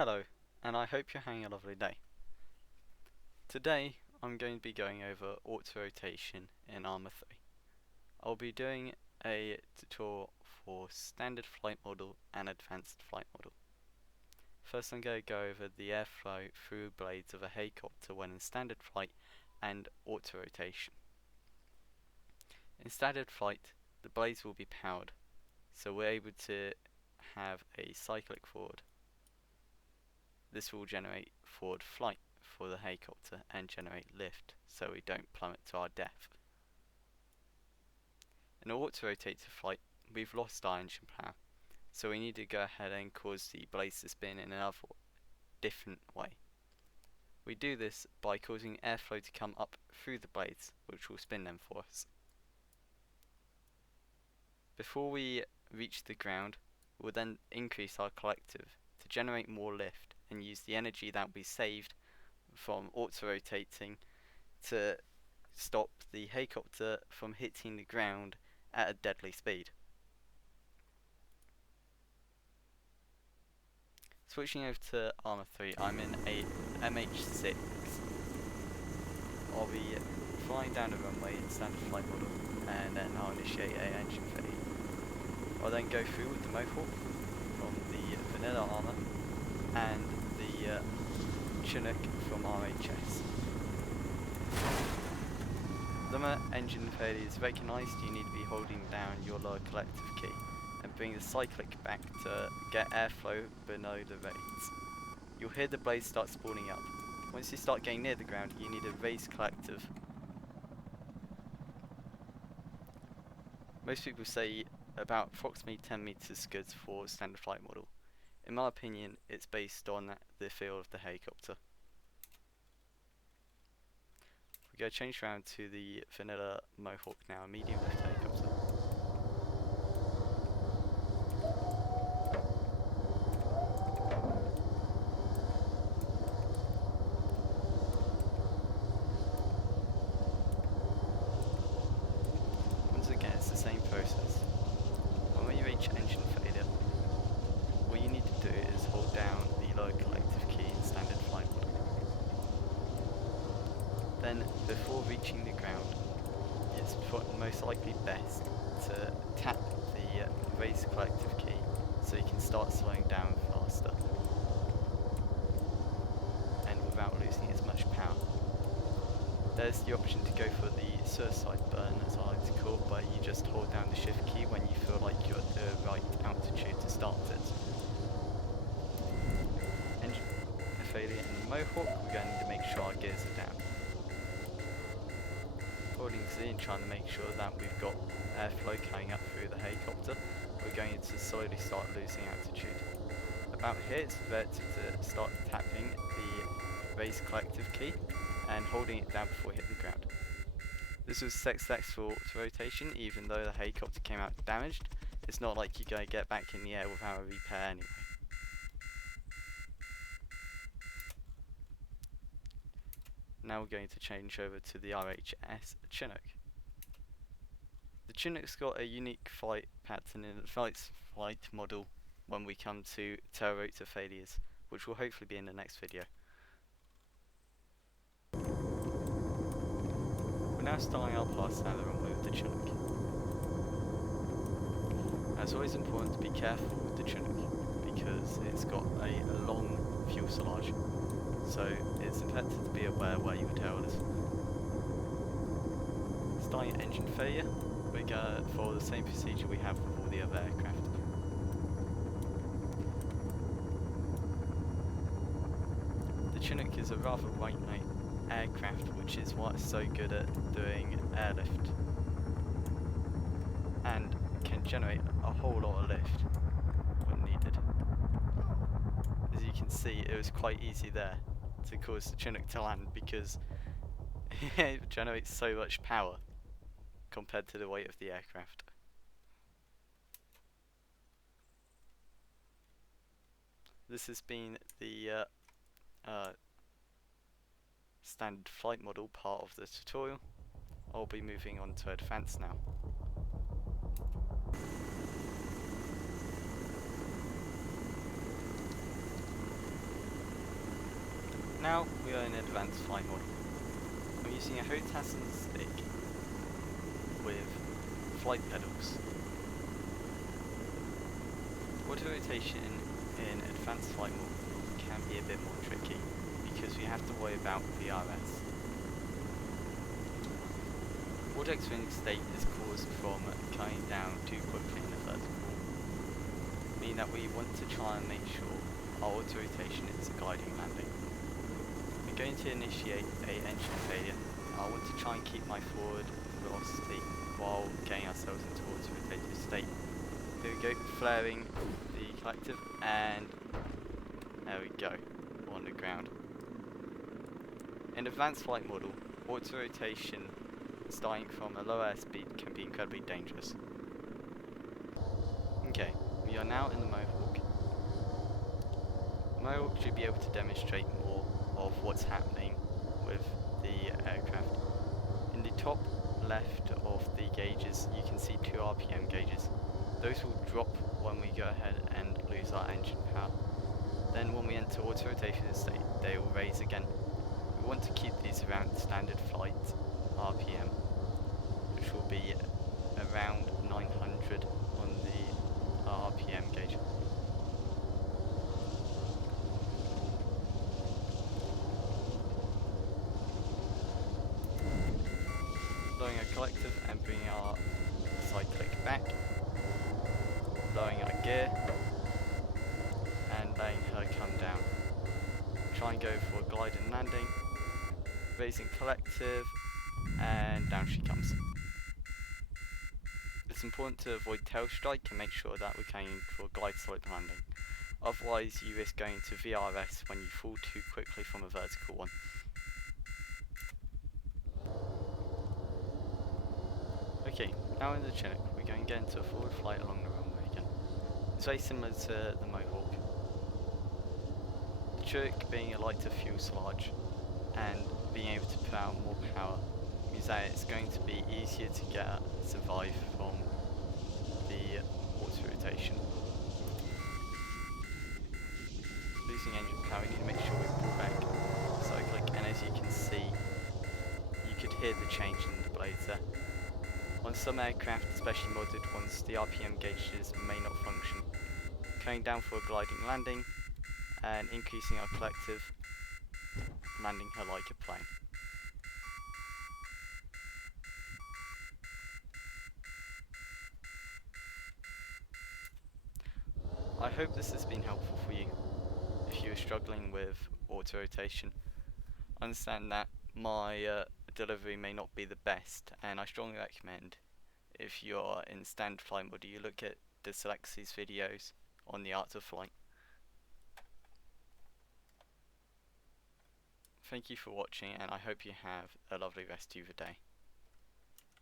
Hello, and I hope you're having a lovely day. Today, I'm going to be going over auto-rotation in Arma 3. I'll be doing a tutorial for standard flight model and advanced flight model. First, I'm going to go over the airflow through blades of a helicopter when in standard flight and auto-rotation. In standard flight, the blades will be powered, so we're able to have a cyclic forward. This will generate forward flight for the helicopter and generate lift so we don't plummet to our death. In auto-rotated flight, we've lost our engine power, so we need to go ahead and cause the blades to spin in another different way. We do this by causing airflow to come up through the blades, which will spin them for us. Before we reach the ground, we'll then increase our collective to generate more lift and use the energy that we saved from auto-rotating to stop the helicopter from hitting the ground at a deadly speed. Switching over to Arma 3, I'm in a MH6. I'll be flying down the runway in standard flight model and then I'll initiate an engine failure. I'll then go through with the Mohawk from the vanilla Arma and the Chinook from RHS. The engine failure is recognised, you need to be holding down your lower collective key and bring the cyclic back to get airflow below the rates. You'll hear the blades start spawning up. Once you start getting near the ground, you need a raised collective. Most people say about approximately 10 meters is good for standard flight model. In my opinion, it's based on the feel of the helicopter. We're going to change around to the vanilla Mohawk now, a medium lift helicopter. Once again, it's the same process. When we reach engine failure, what you need to do is hold down the lower collective key in standard flight model. Then, before reaching the ground, it's most likely best to tap the raised collective key so you can start slowing down faster and without losing as much power. There's the option to go for the suicide burn, as I like to call it, where you just hold down the shift key when you feel like you're at the right altitude to start it. Engine failure in the Mohawk, we're going to need to make sure our gears are down. Holding Z and trying to make sure that we've got airflow coming up through the helicopter, we're going to slowly start losing altitude. About here, it's better to start tapping the raised collective key and holding it down before we hit the ground. This was successful auto-rotation, even though the helicopter came out damaged. It's not like you're going to get back in the air without a repair anyway. Now we're going to change over to the RHS Chinook. The Chinook's got a unique flight pattern in its flight model when we come to tail rotor failures, which will hopefully be in the next video. We're now starting our pass down the runway with the Chinook. Now it's always important to be careful with the Chinook because it's got a long fuselage. So it's important to be aware where your tail is. Starting at engine failure, we're going to follow the same procedure we have with all the other aircraft. The Chinook is a rather lightweight aircraft, which is why it's so good at doing airlift and can generate a whole lot of lift when needed. As you can see, it was quite easy there to cause the Chinook to land because it generates so much power compared to the weight of the aircraft. This has been the standard flight model part of the tutorial. I'll be moving on to advanced now. Now we are in advanced flight mode. I'm using a Hotassen stick with flight pedals. Auto rotation in advanced flight mode can be a bit more tricky because we have to worry about VRS. Vortex spinning state is caused from coming down too quickly in the vertical, meaning that we want to try and make sure our auto rotation is a gliding landing. We're going to initiate a engine failure. I want to try and keep my forward velocity while getting ourselves into auto rotative state. Here we go, flaring the collective, and there we go, on the ground. In advanced flight model, auto rotation starting from a lower airspeed can be incredibly dangerous. Okay, we are now in the Mohawk. Mohawk should be able to demonstrate more of what's happening with the aircraft. In the top left of the gauges, you can see 2 RPM gauges. Those will drop when we go ahead and lose our engine power. Then when we enter auto rotation state, they will raise again. We want to keep these around standard flight RPM, which will be around 900 on the RPM gauge. Lowering our collective and bringing our cyclic back. Lowering our gear and letting her come down. Try and go for a glide and landing. Raising collective, and down she comes. It's important to avoid tail strike and make sure that we're going for a glide slope landing. Otherwise you risk going to VRS when you fall too quickly from a vertical one. Okay, now in the Chinook, we're going to get into a forward flight along the runway again. It's very similar to the Mohawk. The Chinook being a lighter fuselage and being able to put out more power means that it's going to be easier to survive from the auto rotation. Losing engine power, we need to make sure we pull back cyclic, and as you can see, you could hear the change in the blades there. On some aircraft, especially modded ones, the RPM gauges may not function. Coming down for a gliding landing and increasing our collective, landing her like a plane. I hope this has been helpful for you if you're struggling with auto rotation. I understand that my delivery may not be the best, and I strongly recommend if you're in standard flight mode you look at Dyslexi's videos on the art of flight. Thank you for watching, and I hope you have a lovely rest of your day.